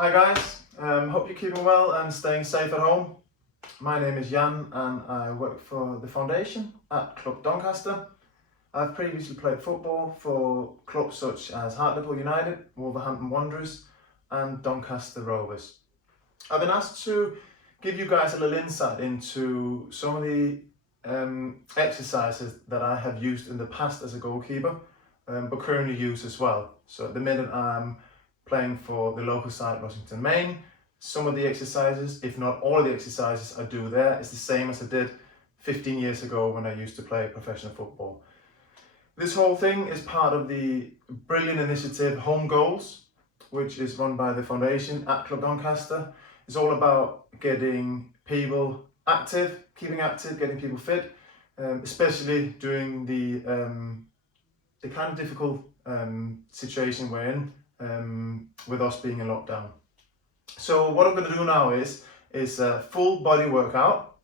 Hi guys, hope you're keeping well and staying safe at home. My name is Jan and I work for the foundation at Club Doncaster. I've previously played football for clubs such as Hartlepool United, Wolverhampton Wanderers and Doncaster Rovers. I've been asked to give you guys a little insight into some of the exercises that I have used in the past as a goalkeeper, but currently use as well. So at the minute I'm playing for the local side, Rossington, Maine. Some of the exercises, if not all of the exercises I do there, is the same as I did 15 years ago when I used to play professional football. This whole thing is part of the brilliant initiative Home Goals, which is run by the foundation at Club Doncaster. It's all about getting people active, keeping active, getting people fit, especially during the kind of difficult situation we're in with us being in lockdown. So what I'm going to do now is a full body workout.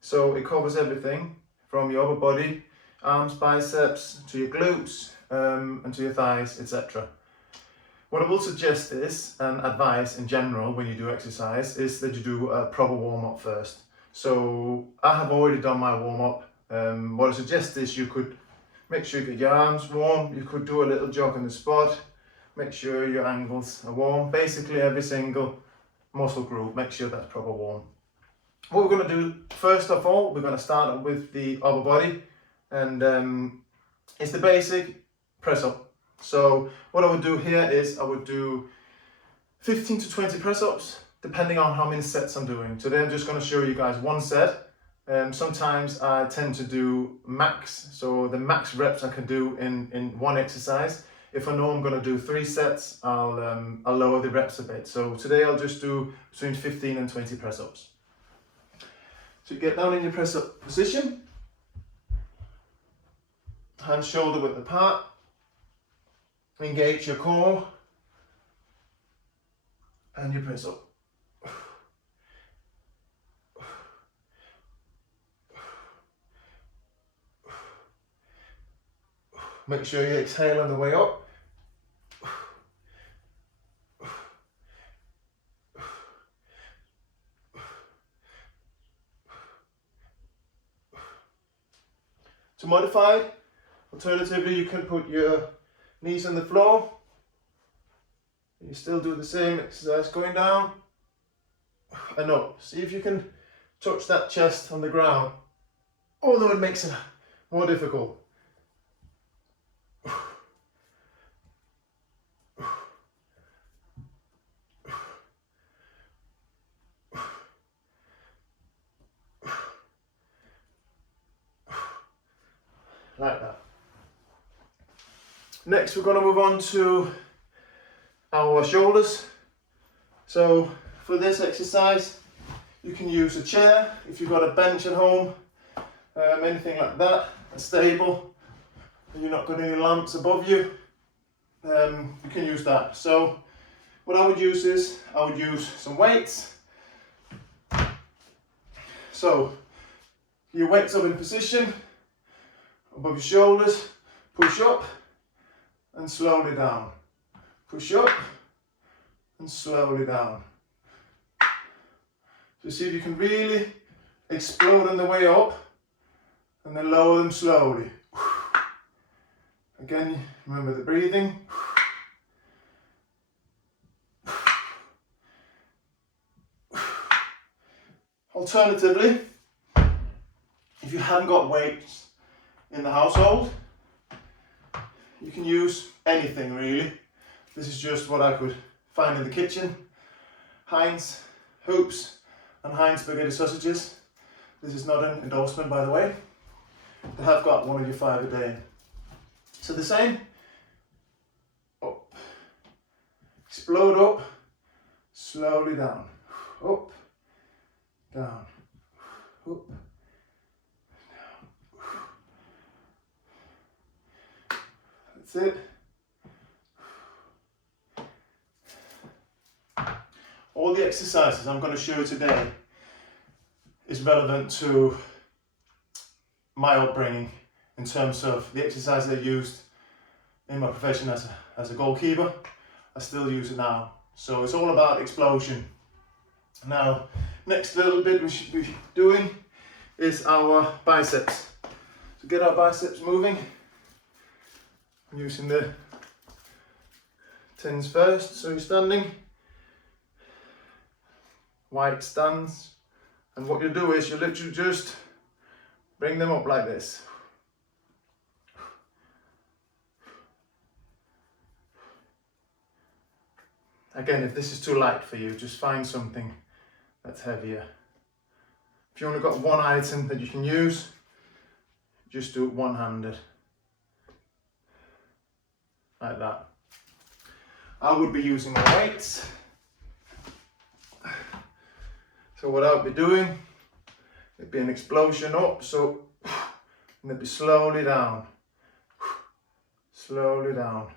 So it covers everything from your upper body, arms, biceps, to your glutes, and to your thighs, etc. What I will suggest is, and advise in general when you do exercise, is that you do a proper warm-up first. So I have already done my warm-up. What I suggest is you could make sure you get your arms warm, you could do a little jog on the spot, make sure your ankles are warm. Basically every single muscle group, make sure that's proper warm. What we're going to do first of all, we're going to start with the upper body, and it's the basic press up. So what I would do here is I would do 15 to 20 press ups depending on how many sets I'm doing. Today I'm just going to show you guys one set. Sometimes I tend to do max, so the max reps I can do in one exercise. If I know I'm going to do 3 sets, I'll lower the reps a bit. So today I'll just do between 15 and 20 press ups. So you get down in your press up position, hands shoulder width apart, engage your core, and you press up. Make sure you exhale on the way up. To modify, alternatively you can put your knees on the floor. You still do the same exercise going down and up. See if you can touch that chest on the ground, although it makes it more difficult. Like that. Next we're going to move on to our shoulders. So for this exercise you can use a chair if you've got a bench at home, anything like that, a stable, and you've not got any lamps above you, you can use that. So what I would use is I would use some weights. So your weights up in position above your shoulders, push up and slowly down. Push up and slowly down. So see if you can really explode on the way up and then lower them slowly. Again, remember the breathing. Alternatively, if you haven't got weights in the household, you can use anything really. This is just what I could find in the kitchen. Heinz hoops and Heinz spaghetti sausages. This is not an endorsement, by the way. They have got one of your 5 a day. So the same, up, explode up, slowly down, up, down, up. That's it. All the exercises I'm going to show you today is relevant to my upbringing in terms of the exercises I used in my profession as a goalkeeper. I still use it now. So it's all about explosion. Now, next little bit we should be doing is our biceps. So get our biceps moving. I'm using the tins first. So you're standing, wide stance, and what you do is you literally just bring them up like this. Again, if this is too light for you, just find something that's heavier. If you only got one item that you can use, just do it one-handed. Like that. I would be using my weights. So what I would be doing, it'd be an explosion up, so, and it'd be slowly down. Slowly down.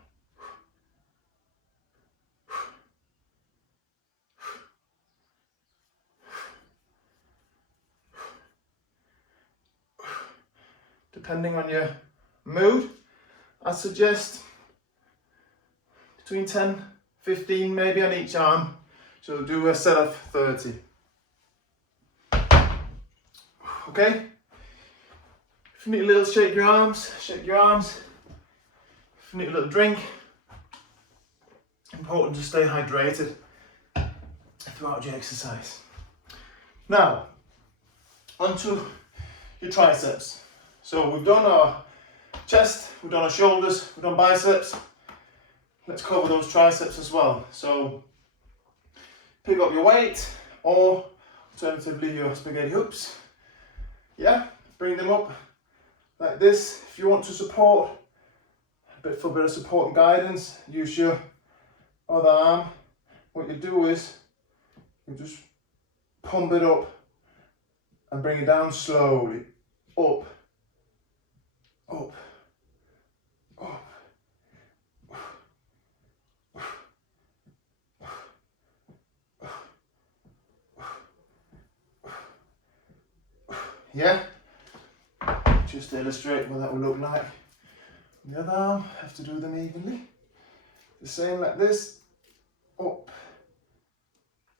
Depending on your mood, I suggest between 10, 15 maybe on each arm. So do a set of 30. Okay? If you need a little shake your arms, shake your arms. If you need a little drink, important to stay hydrated throughout your exercise. Now, onto your triceps. So we've done our chest, we've done our shoulders, we've done biceps. Let's cover those triceps as well. So pick up your weight, or alternatively your spaghetti hoops. Yeah, bring them up like this. If you want to support, for a bit of support and guidance, use your other arm. What you do is you just pump it up and bring it down slowly, up. Up, up, yeah, just to illustrate what that will look like. The other arm, have to do them evenly. The same like this, up,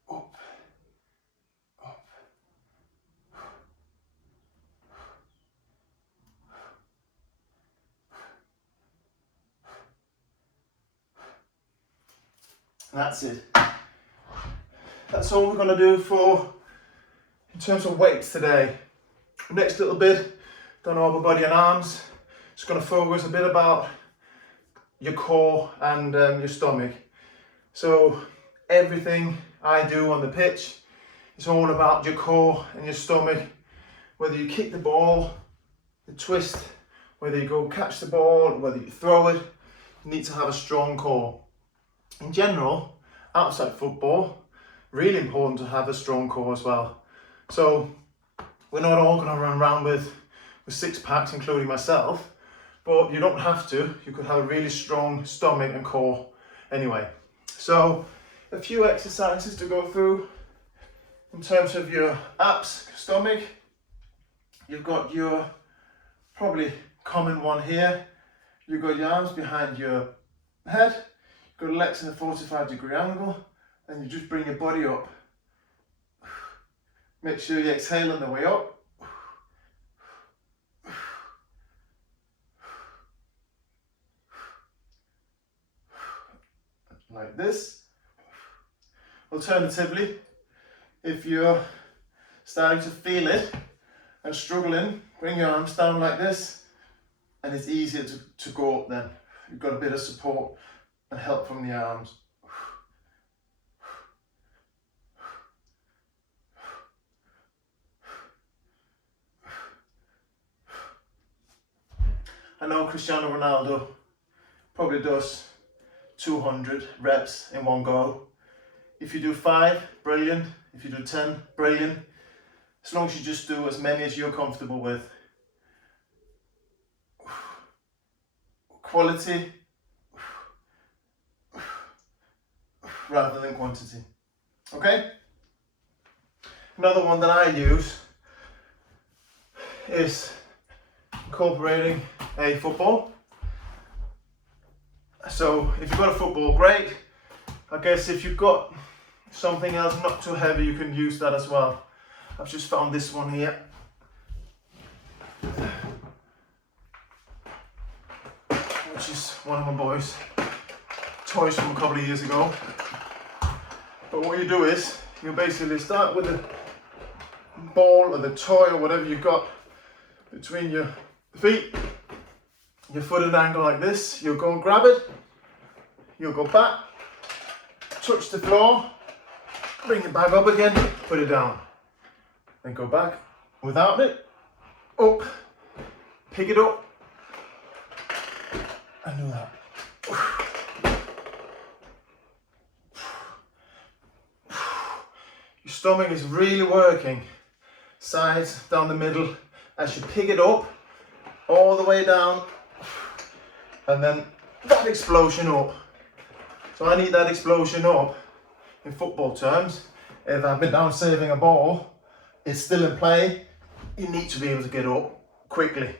up, up. That's it. That's all we're going to do in terms of weights today. Next little bit, done upper body and arms. Just going to focus a bit about your core and your stomach. So everything I do on the pitch is all about your core and your stomach. Whether you kick the ball, the twist, whether you go catch the ball, whether you throw it, you need to have a strong core. In general, outside football, really important to have a strong core as well. So we're not all going to run around with six packs, including myself, but you don't have to. You could have a really strong stomach and core anyway. So a few exercises to go through in terms of your abs, stomach. You've got your probably common one here. You've got your arms behind your head. You've got legs in a 45-degree angle, and you just bring your body up. Make sure you exhale on the way up. Like this. Alternatively, if you're starting to feel it and struggling, bring your arms down like this, and it's easier to go up then. You've got a bit of support and help from the arms. I know Cristiano Ronaldo probably does 200 reps in one go. If you do 5, brilliant. If you do 10, brilliant. As long as you just do as many as you're comfortable with. Quality rather than quantity. Okay? Another one that I use is incorporating a football. So if you've got a football, great. I guess if you've got something else not too heavy, you can use that as well. I've just found this one here. Which is one of my boys' toys from a couple of years ago. But what you do is, you basically start with the ball or the toy or whatever you've got between your feet, your foot at an angle like this. You'll go and grab it, you'll go back, touch the floor, bring it back up again, put it down, then go back without it, up, pick it up, and do that. Your stomach is really working, sides, down the middle, as you pick it up, all the way down, and then that explosion up. So I need that explosion up in football terms. If I've been down saving a ball, it's still in play, you need to be able to get up quickly.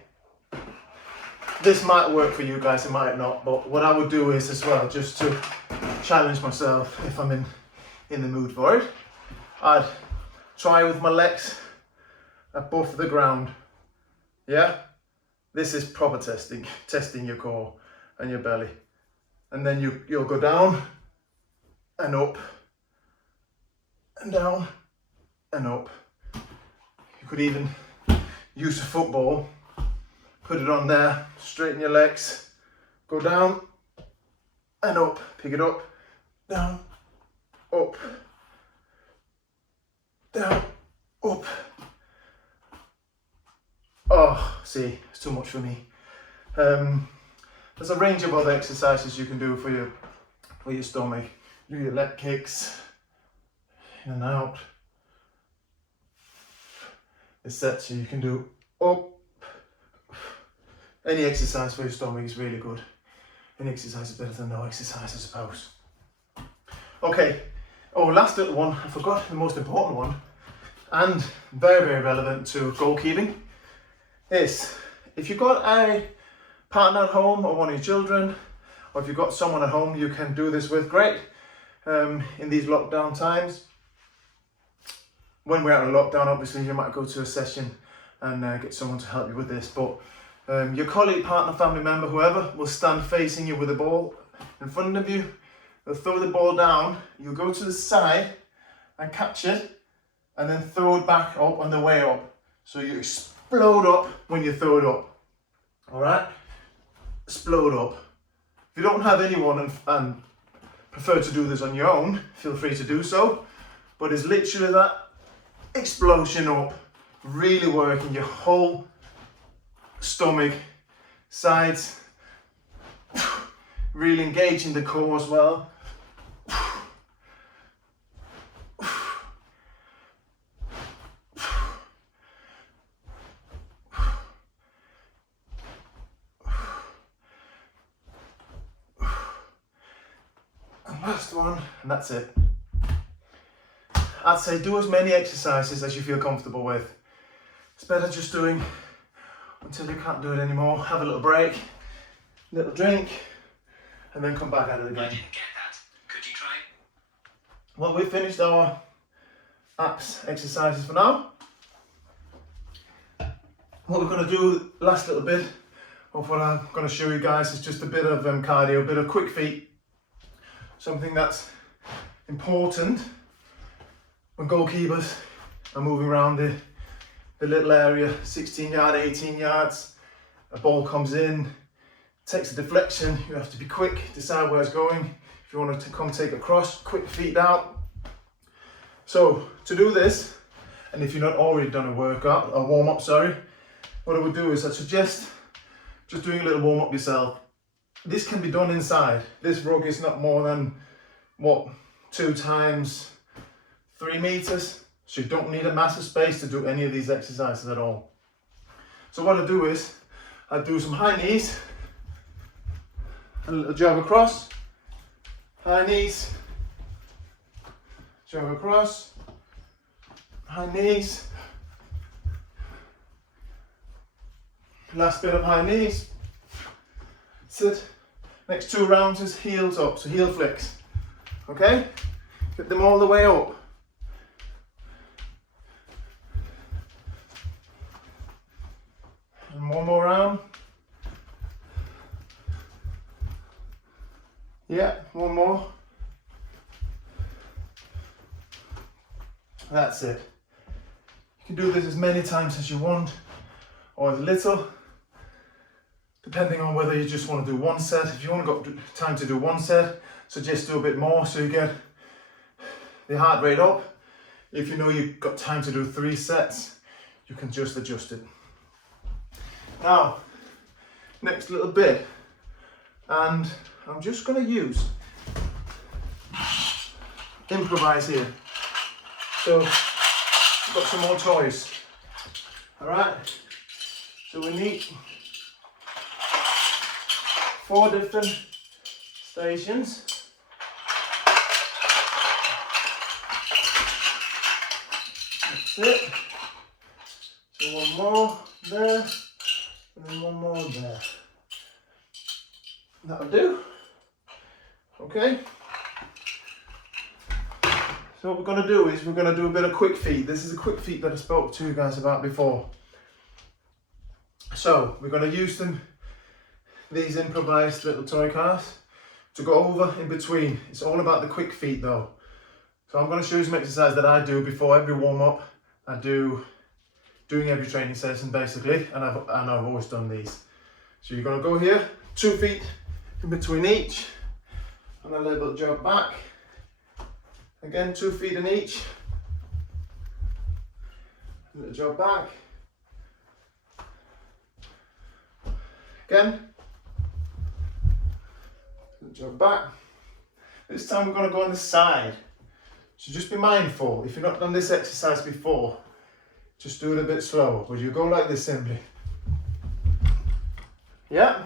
This might work for you guys, it might not, but what I would do is as well, just to challenge myself if I'm in the mood for it, I'd try with my legs above the ground. Yeah? This is proper testing your core and your belly. And then you'll go down and up and down and up. You could even use a football, put it on there, straighten your legs, go down and up, pick it up, down, up, down, up. Oh, see, it's too much for me. There's a range of other exercises you can do for your stomach. Do your leg kicks, in and out. Etc. You can do up. Any exercise for your stomach is really good. Any exercise is better than no exercise, I suppose. Okay, last little one, I forgot the most important one, and very, very relevant to goalkeeping, is if you've got a partner at home or one of your children, or if you've got someone at home you can do this with, great. In these lockdown times, when we're out of lockdown, obviously you might go to a session and get someone to help you with this, but your colleague, partner, family member, whoever, will stand facing you with the ball in front of you. They'll throw the ball down, you'll go to the side and catch it, and then throw it back up on the way up. So you explode up when you throw it up. Alright? Explode up. If you don't have anyone and prefer to do this on your own, feel free to do so. But it's literally that explosion up, really working your whole stomach, sides, really engaging the core as well. And last one, and that's it. I'd say do as many exercises as you feel comfortable with. It's better just doing until you can't do it anymore. Have a little break, little drink, and then come back at it again. I didn't get that. Could you try? Well, we've finished our abs exercises for now. What we're going to do, last little bit of what I'm going to show you guys, is just a bit of cardio, a bit of quick feet. Something that's important when goalkeepers are moving around the little area, 16 yard, 18 yards, a ball comes in, takes a deflection, you have to be quick, decide where it's going. If you want to come take a cross, quick feet down. So to do this, and if you've not already done a workout, a warm up, sorry, what I would do is I suggest just doing a little warm up yourself. This can be done inside. This rug is not more than, 2 times 3 meters. So you don't need a massive space to do any of these exercises at all. So what I do is, I do some high knees, a little jog across, high knees, jog across, high knees, last bit of high knees, sit. Next 2 rounds is heels up, so heel flicks. Okay? Get them all the way up. And one more round. Yeah, one more. That's it. You can do this as many times as you want, or as little, depending on whether you just want to do one set. If you only got time to do one set, suggest do a bit more so you get the heart rate up. If you know you've got time to do 3 sets, you can just adjust it. Now, next little bit, and I'm just going to improvise here. So, we've got some more toys. Alright, so we need 4 different stations. That's it. So one more there, and then one more there. That'll do. Okay. So what we're going to do is we're going to do a bit of quick feet. This is a quick feet that I spoke to you guys about before. So we're going to use these improvised little toy cars to go over in between. It's all about the quick feet though. So I'm going to show you some exercise that I do before every warm up. I do doing every training session basically, and I've always done these. So you're going to go here, 2 feet in between each, and a little jog back. Again, 2 feet in each, a little jog back. Again, a little jog back. This time we're going to go on the side. So just be mindful, if you've not done this exercise before, just do it a bit slower, but you go like this simply. Yeah.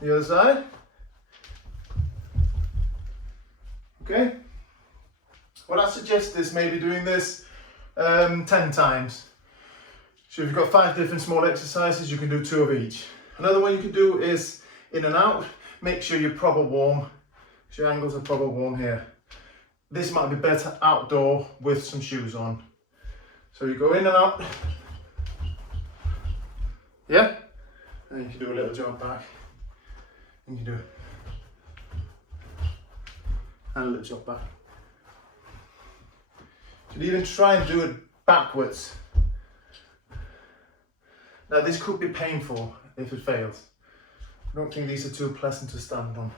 The other side. Okay. Well, I suggest this, maybe doing this 10 times. So if you've got 5 different small exercises, you can do 2 of each. Another one you can do is in and out. Make sure you're proper warm. So your ankles are proper warm here. This might be better outdoor with some shoes on. So you go in and out. Yeah? And you can do a little jog back. And you can do and a little jog back. You can even try and do it backwards. Now this could be painful if it fails. I don't think these are too pleasant to stand on.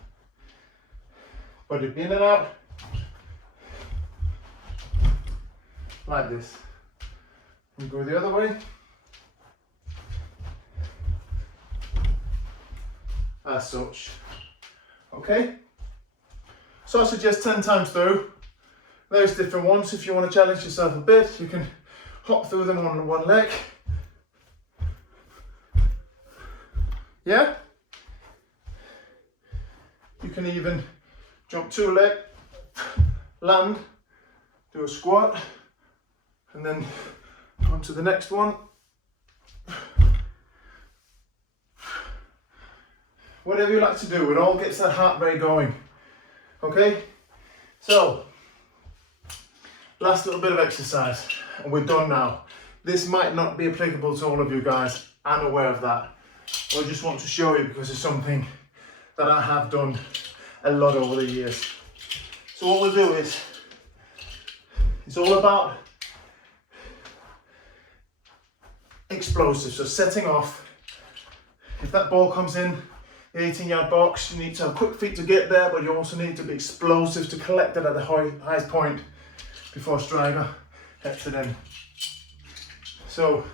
But in and out, like this. And go the other way. As such. Okay? So I suggest 10 times through. There's different ones. If you want to challenge yourself a bit, you can hop through them on one leg. Yeah? You can even jump 2 leg, land, do a squat, and then on to the next one. Whatever you like to do, it all gets that heart rate going. Okay? So, last little bit of exercise, and we're done now. This might not be applicable to all of you guys, I'm aware of that. I just want to show you because it's something that I have done a lot over the years. So what we'll do is, it's all about explosive, so setting off. If that ball comes in the 18-yard box, you need to have quick feet to get there, but you also need to be explosive to collect it at the highest point before striker gets it in. So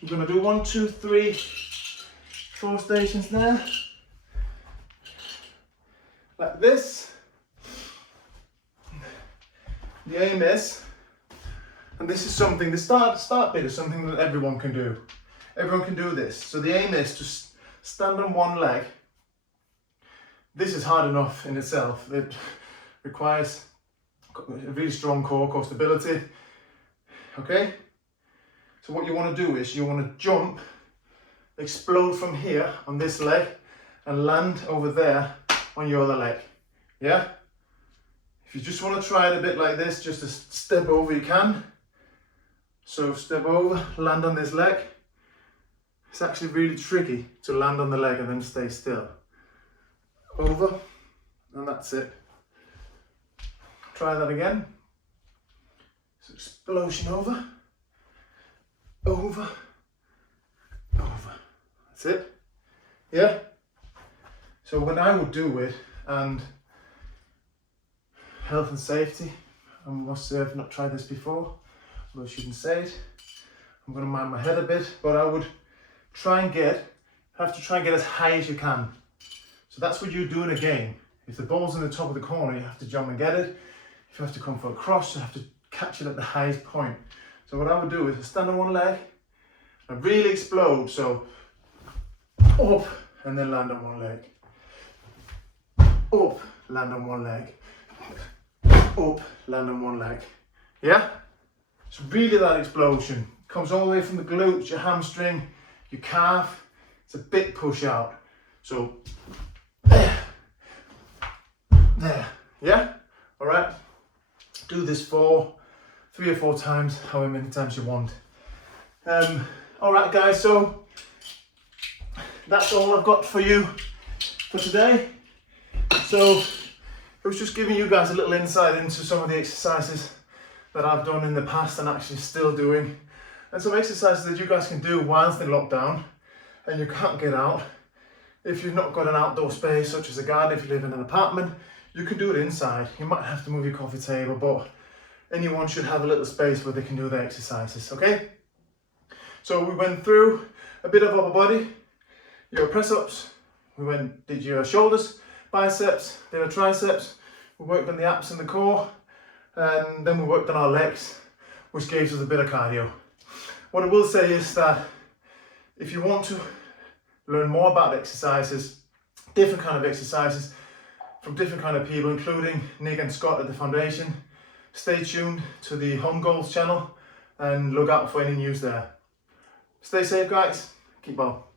you're going to do 1, 2, 3, 4 stations there, like this. The aim is, and this is something, the start bit is something that everyone can do. Everyone can do this. So the aim is to stand on one leg. This is hard enough in itself. It requires a really strong core stability. Okay? So what you want to do is you want to jump, explode from here on this leg and land over there on your other leg. Yeah? If you just want to try it a bit like this, just to step over, you can. So step over, land on this leg. It's actually really tricky to land on the leg and then stay still. Over, and that's it. Try that again. So explosion over, over, over. That's it. Yeah? So when I would do it, and health and safety, I must say I've not tried this before, although I shouldn't say it. I'm going to mind my head a bit, but I would have to try and get as high as you can. So that's what you do in a game. If the ball's in the top of the corner, you have to jump and get it. If you have to come for a cross, you have to catch it at the highest point. So what I would do is I stand on one leg, I really explode, so up and then land on one leg. Up, land on one leg. Up, land on one leg. Yeah? So really that explosion comes all the way from the glutes, your hamstring, your calf. It's a big push out. So there. Yeah? Alright? Do this 3 or 4 times, however many times you want. Alright guys, so that's all I've got for you for today. So I was just giving you guys a little insight into some of the exercises that I've done in the past and actually still doing, and some exercises that you guys can do whilst in lockdown and you can't get out. If you've not got an outdoor space such as a garden, if you live in an apartment, you can do it inside. You might have to move your coffee table, but anyone should have a little space where they can do their exercises, okay? So we went through a bit of upper body, your press-ups, did your shoulders, biceps, did our triceps, we worked on the abs and the core, and then we worked on our legs, which gave us a bit of cardio. What I will say is that if you want to learn more about exercises, different kind of exercises from different kind of people, including Nick and Scott at the foundation, stay tuned to the Home Goals channel and look out for any news there. Stay safe guys, keep well.